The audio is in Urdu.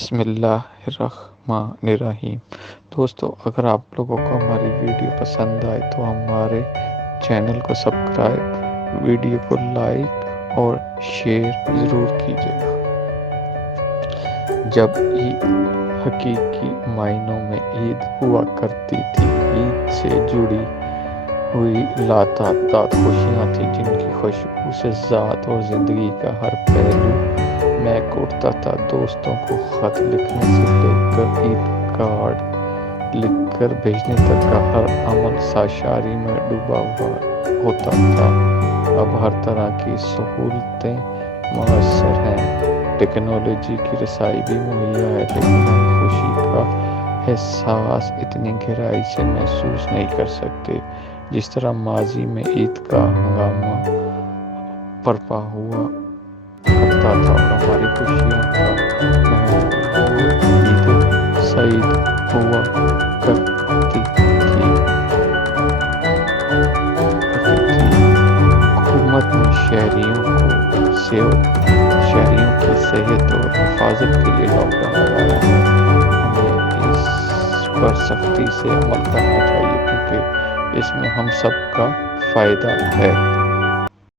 بسم اللہ الرحمن الرحیم۔ دوستو، اگر آپ لوگوں کو ہماری ویڈیو پسند آئے تو ہمارے چینل کو سبسکرائب، ویڈیو کو لائک اور شیئر ضرور کیجیے گا۔ جب عید حقیقی معنوں میں عید ہوا کرتی تھی، عید سے جڑی ہوئی لاتعداد خوشیاں تھیں جن کی خوشبو سے ذات اور زندگی کا ہر پہلو مہک اٹھتا تھا۔ دوستوں کو خط لکھنے سے لے کر عید کارڈ لکھ کر بھیجنے تک کا ہر عمل ساشاری میں ڈوبا ہوا ہوتا تھا۔ اب ہر طرح کی سہولتیں میسر ہیں، ٹیکنالوجی کی رسائی بھی مہیا ہے، لیکن ہم خوشی کا احساس اتنی گہرائی سے محسوس نہیں کر سکتے جس طرح ماضی میں عید کا ہنگامہ برپا ہوا کرتا تھا اور ہماری خوشیوں کا محور عید سعید ہوا کرتی تھی۔ حکومت نے شہریوں کی صحت اور حفاظت کے لیے لاک ڈاؤن لگایا ہے۔ ہمیں اس پر سختی سے عمل کرنا چاہیے کیونکہ اس میں ہم سب کا فائدہ ہے۔